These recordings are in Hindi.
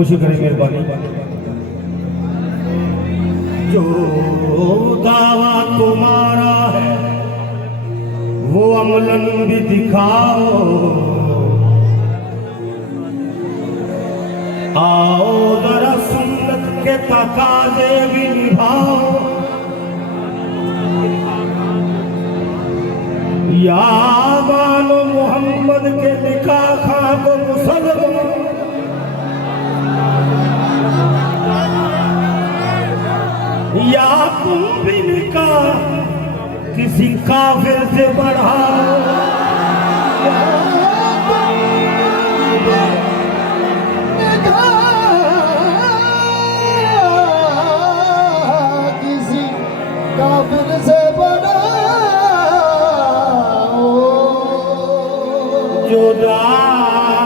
खामोशी करें मेहरबानी। जो दावा तुम्हारा है वो अमलन भी दिखाओ, आओ जरा सुन्नत के तकाजे भी निभाओ। या मानो मोहम्मद के निकाह खां को मुसलमान, या तुम भी निकाह किसी काफिर से बढ़ाओ। किसी काफिर से बढ़ाओ। जो दावा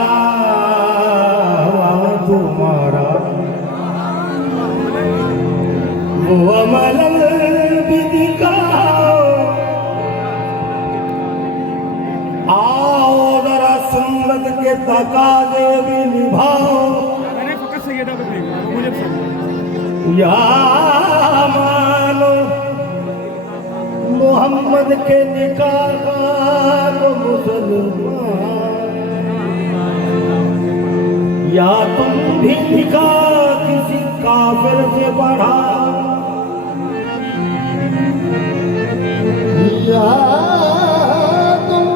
तुम्हारा वो अमल भी दिखाओ, आओ जरा सुन्नत के तकाजे भी निभाओ। या मानो मोहम्मद के निकाह को मुसलमान, या तुम भी निकाह किसी काफिर से बढ़ाओ। या तुम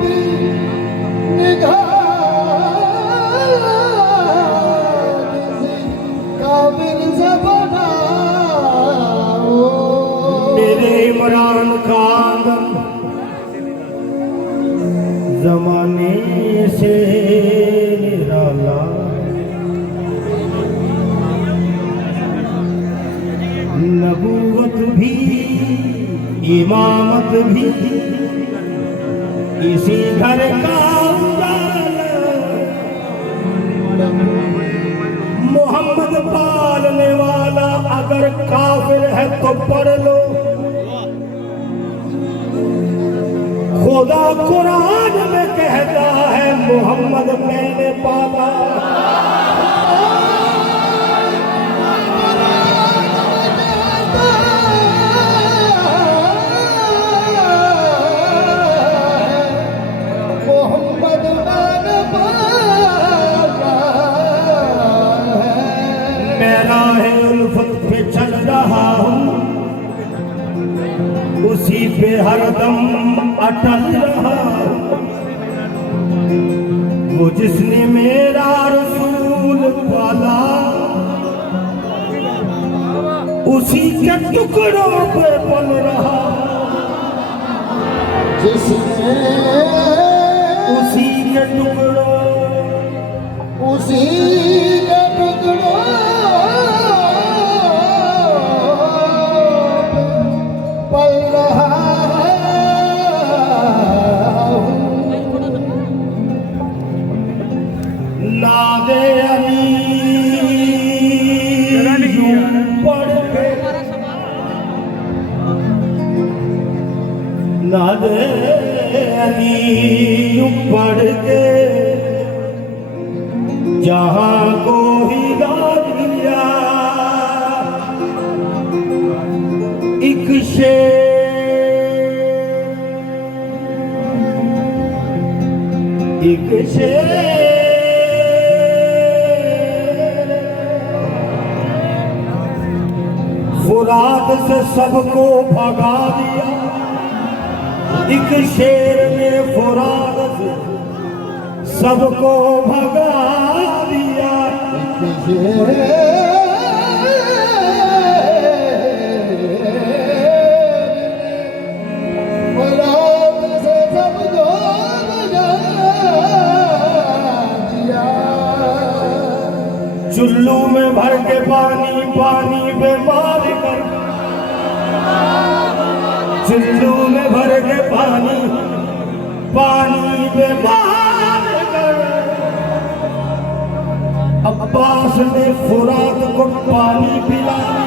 भी निगाह किसी काबिल से बनाओ। मेरे इमरान खान जमाने से निराला, नबूवत भी इमामत भी इसी घर का उजाला। मोहम्मद पालने वाला अगर काफिर है तो पढ़ लो, खुदा कुरान में कहता है मोहम्मद मैंने पाला। उसी पे हरदम अटल रहा, वो जिसने मेरा रसूल पाला, उसी के टुकड़ों पे पल रहा। जिसने उसी के टुकड़ों उसी के टुकड़ों पल रहा नादे अली यूं पढ़ के, नादे अली यूं पढ़ के जहां को हिला दिया। एक शेर फुरात से सबको भगा दिया। एक शेर ने फुरात से सबको भगा दिया। चुल्लू में भर के पानी पानी बेमार कर, चुल्लू में भर के पानी पानी बेमार कर। अब्बास ने फुरात को पानी पिलाया।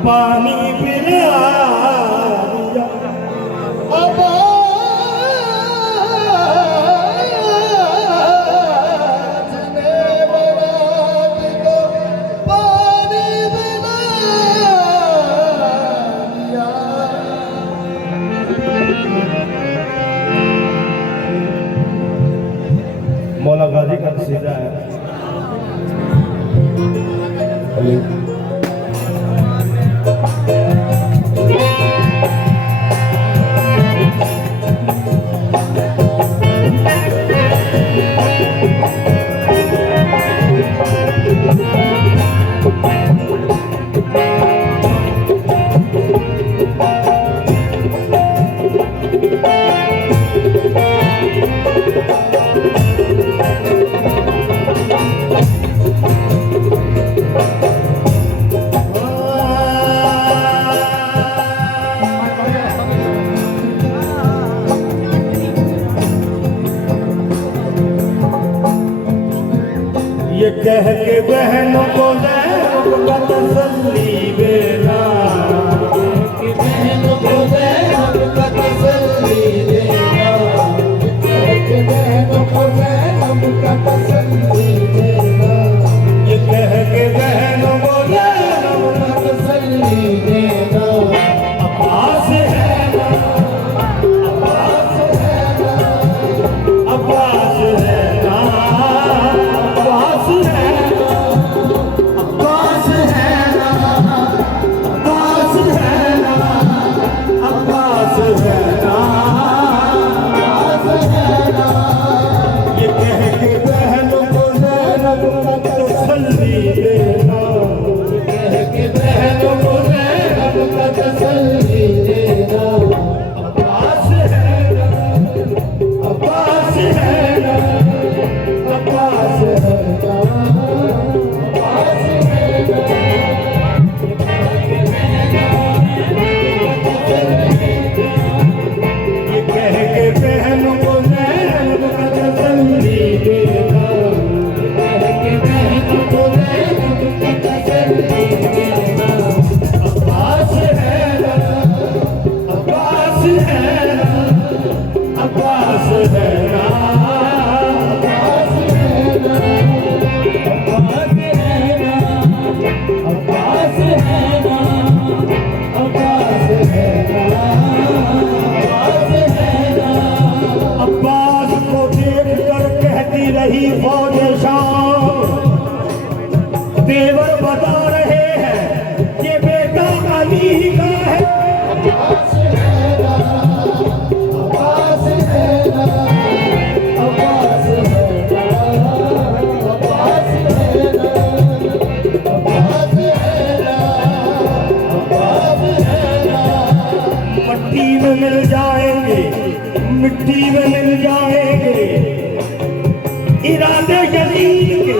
पानी पिला दिया। आवाज़ ने बरात को पानी पिला दिया। मौला गाजी का सीधा है। ये कह के बहनों को ज़ैनब का तसल्ली देना, कि बहनों को ज़ैनब का तसल्ली देना, कि बहनों को ज़ैनब का तसल्ली देना, ये कह के बहनों को ज़ैनब का तसल्ली देना। अब्बास है ना, अब्बास है ना, अब्बास है ना, अब्बास है ना, अब्बास है ना, अब्बास है ना, अब्बास है ना। अब्बास है ना। ये कह के बहनों को ज़ैनब का तसल्ली देना, कह के बहनों को ज़ैनब का तसल्ली देना। अब्बास है ना, अब्बास है ना, अब्बास है ना, अब्बास है ना। ये कह के बहनों को ज़ैनब का तसल्ली देना, कह के बहनों को ज़ैनब का तसल्ली देना। अब्बास है ना, अब्बास है ना, अब्बास है ना, अब्बास है ना, अब्बास है ना, अब्बास है ना, अब्बास है ना, अब्बास है ना। अब्बास को देख कर कहती रही फौज शाम, देवर बता रहे हैं ये बेटा अली का है। अब्बास है ना, अब्बास है ना, अब्बास है ना, अब्बास है ना, अब्बास है ना, अब्बास है ना। मट्टी में मिल जाएंगे, मिट्टी में मिल जाएंगे इरादे यजीद के।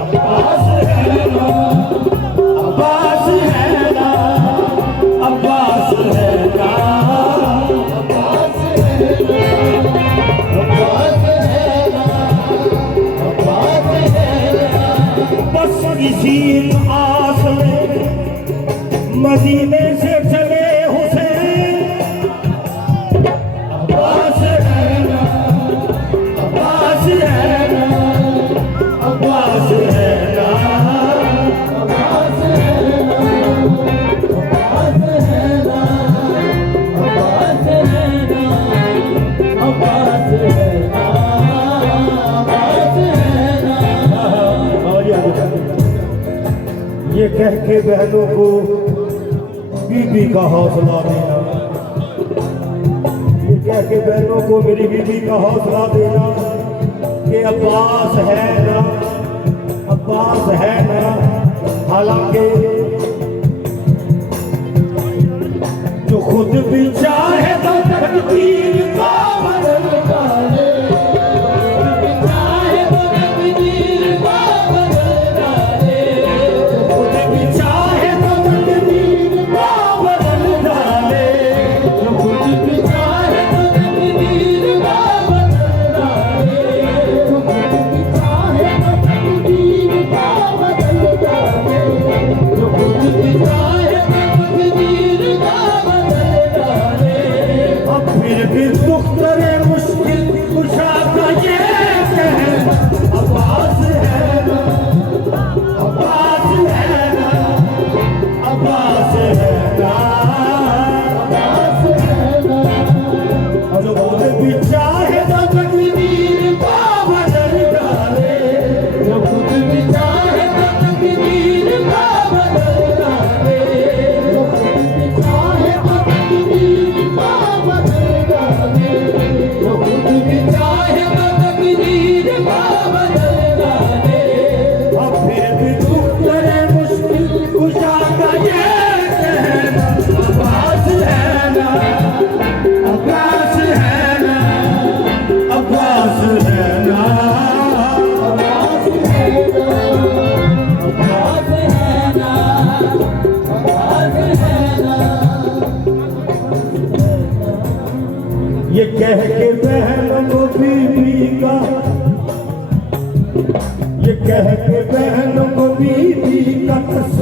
अब्बास है ना, अब्बास है ना, अब्बास है ना, अब्बास है ना, अब्बास है ना, अब्बास है ना। बस इसी आस में मदीने से चले हुसैन। अब्बास है ना, अब्बास है ना, अब्बास है ना, अब्बास है ना, अब्बास है ना, अब्बास है ना, अब्बास है ना, अब्बास है ना। ये कह के बहनों को बीबी का हौसला देना, ये कह के बहनों को मेरी बीबी का हौसला देना कि अब्बास है ना, अब्बास है ना। हालांकि जो खुद भी चाहे तो तकदीर का बदल डाले, चाहे तो तकदीर का बदल डाले, खुद भी चाहे तो तकदीर का बदल डाले, जो खुद भी चाहे तो तकदीर का बदल डाले, जो खुद भी चाहे तो तकदीर का बदल डाले।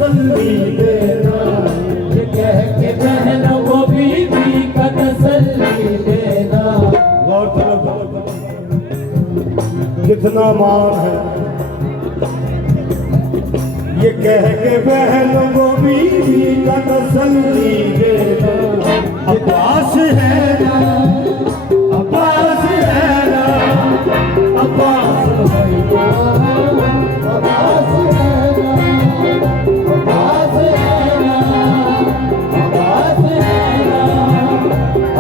तसल्ली देना। ये कह के बहनों को बीवी का तसल्ली देना। गौरतलब कितना मान है, ये कह के बहनों को बीवी का तसल्ली देना। अब्बास है ना, अब्बास है ना, अब्बास है ना, अब्बास है ना, अब्बास है ना, अब्बास है ना,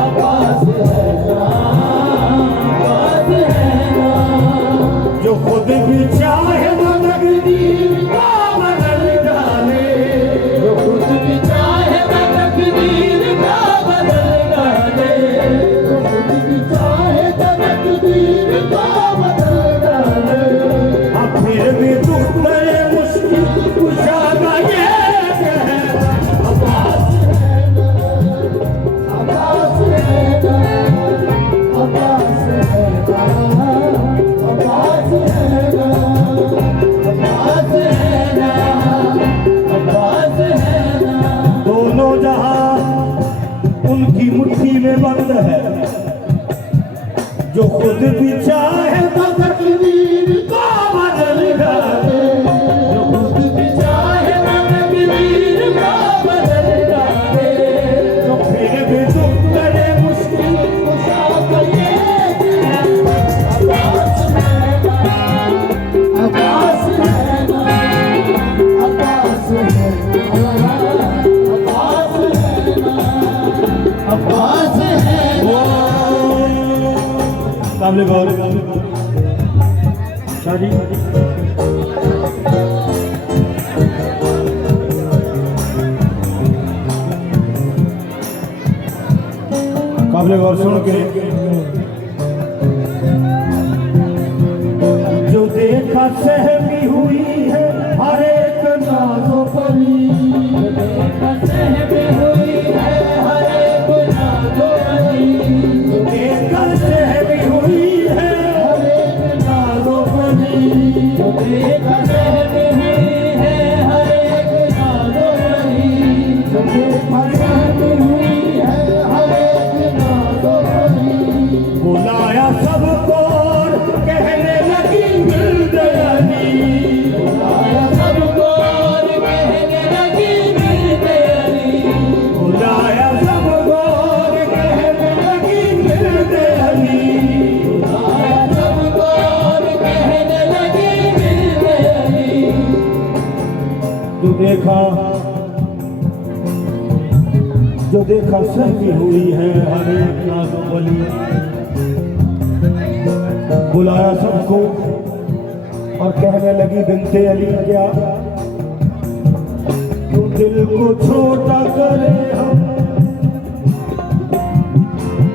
अब्बास है ना, अब्बास है ना। जो खुद भी चाहे तो तकदीर का बदल डाले। जो खुद भी चाहे वो तकदीर का बदल डाले। जो खुद भी चाहे तो तकदीर का बदल डाले। अब फिर भी दुख करे मुश्किल कुशादा ये कहना। अब्बास है ना, अब्बास है ना, अब्बास है ना, अब्बास है ना, अब्बास है ना, अब्बास है ना। दोनों जहां उनकी मुट्ठी में बंद है। जो खुद भी चाहे तो तकदीर को बदल डाले। जो खुद भी चाहे वो तकदीर का बदल डाले। तो फिर भी दुख करे मुश्किल कुशा का ये कहना। अब्बास है ना, अब्बास है ना, अब्बास है ना, अब्बास है ना, अब्बास है ना। काबिल गौर शादी काबिल गौर सुन के जो देखा सहमी हुई है हर एक नाजों परी। सहमी हुई है हर एक नाज़ो परी। देखा सहमी हुई है हर एक नाजों परी। देखा सहमी हुई है हर एक नाज़ो परी। देखा सहमी हुई है हर एक नाज़ो परी। बुलाया सबको और कहने लगी मिल दयानी। बुलाया सबको और कहने लगी मिल दयानी। बुलाया सबको और कहने लगी मिल दयानी। बुलाया सबको और कहने लगी मिल दयानी। जो देखा सहमी हुई है हर एक नाज़ो बली। बुलाया सबको और कहने लगी बिनते अली क्या क्यों दिल को छोटा करे हम।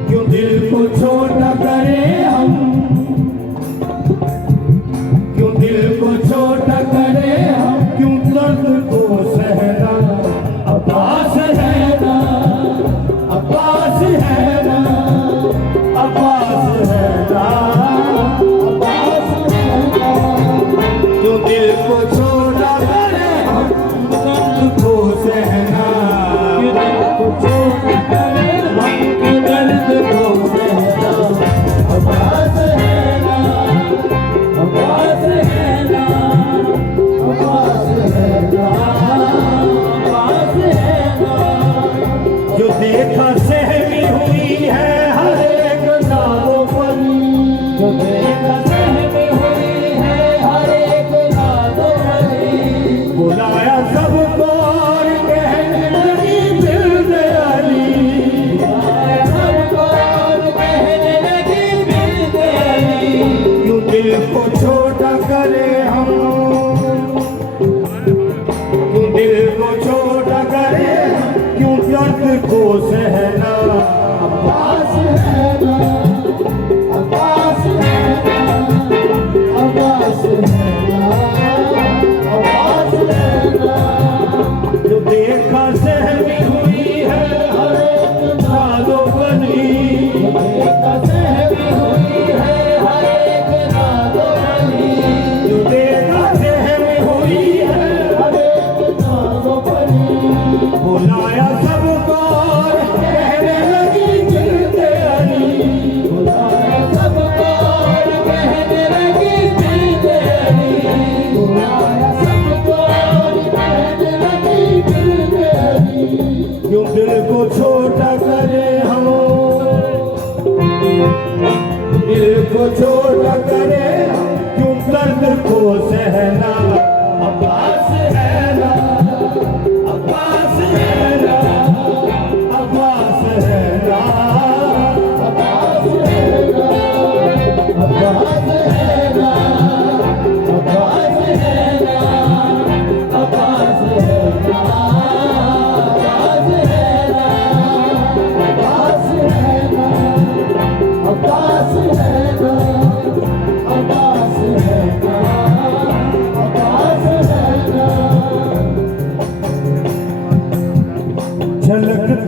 क्यों दिल को छोटा करे हम। क्यों दिल को छोटा करे हम। क्यों दर्द को सहना। अब्बास है ना, अब्बास है ना, अब्बास है ना, अब्बास है ना। क्यों दिल को छोटा करे हम। दर्द को सहना। को छोटा करे हम के दर्द को सहना। अब्बास है ना, अब्बास है ना, अब्बास है ना, अब्बास है ना। जो देखा सहमी हुई है हर एक नाज़ों परी। जो देखा सहमी हुई है हर एक नाज़ो परी। बुलाया सबको और कहने लगी मिल दयानी। बुलाया सबको और कहने लगी मिल दयानी। क्यों दिल को छोटा करे हम। क्यों दिल को छोटा करे हम। क्यों दर्द को सहना। अब्बास है ना, अब्बास है ना, अब्बास है ना, अब्बास है ना। जो देखा सहमी हुई है हर एक नाज़ों बनी। देखा सहमी हुई है हर एक नाज़ो परी। जो देखा सहमी हुई है हर एक नाज़ो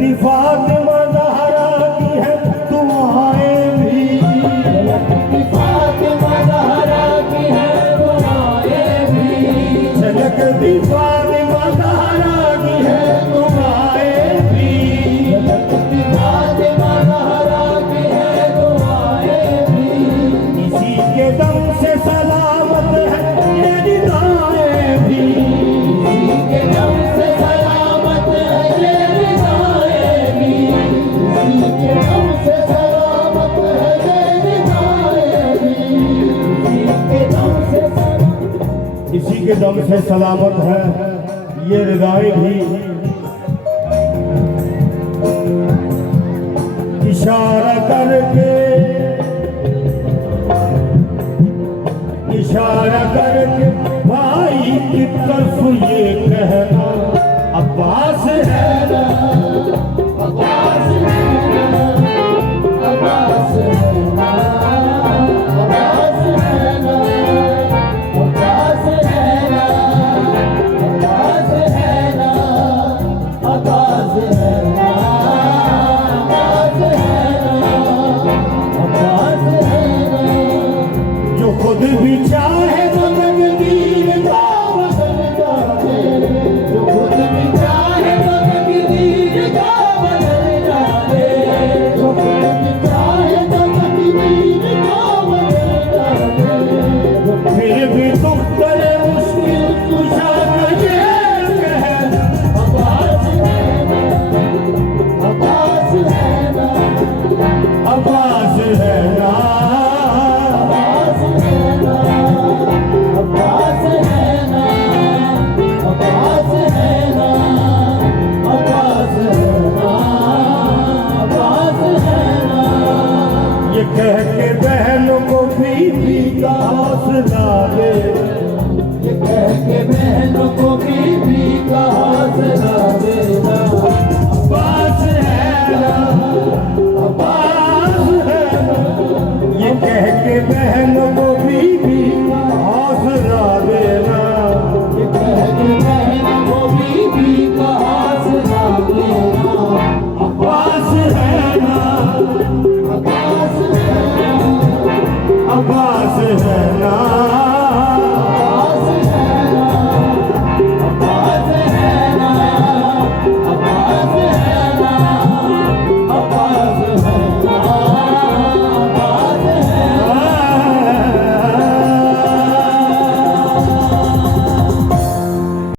झलकती फातिमा ज़हरा की है दुआएं भी, झलकती फातिमा ज़हरा की है दुआएं भी, झलकती फातिमा ज़हरा की है दुआएं भी, झलकती फातिमा ज़हरा की है दुआएं भी। इसी के दम से सलामत है ये निगाहें भी, इसी के दम से सलामत है ये निगाहें भी, इसी के दम से सलामत है ये निगाहें भी, इसी के दम से सलामत है ये निगाहें भी। इशारा करके भाई की तरफ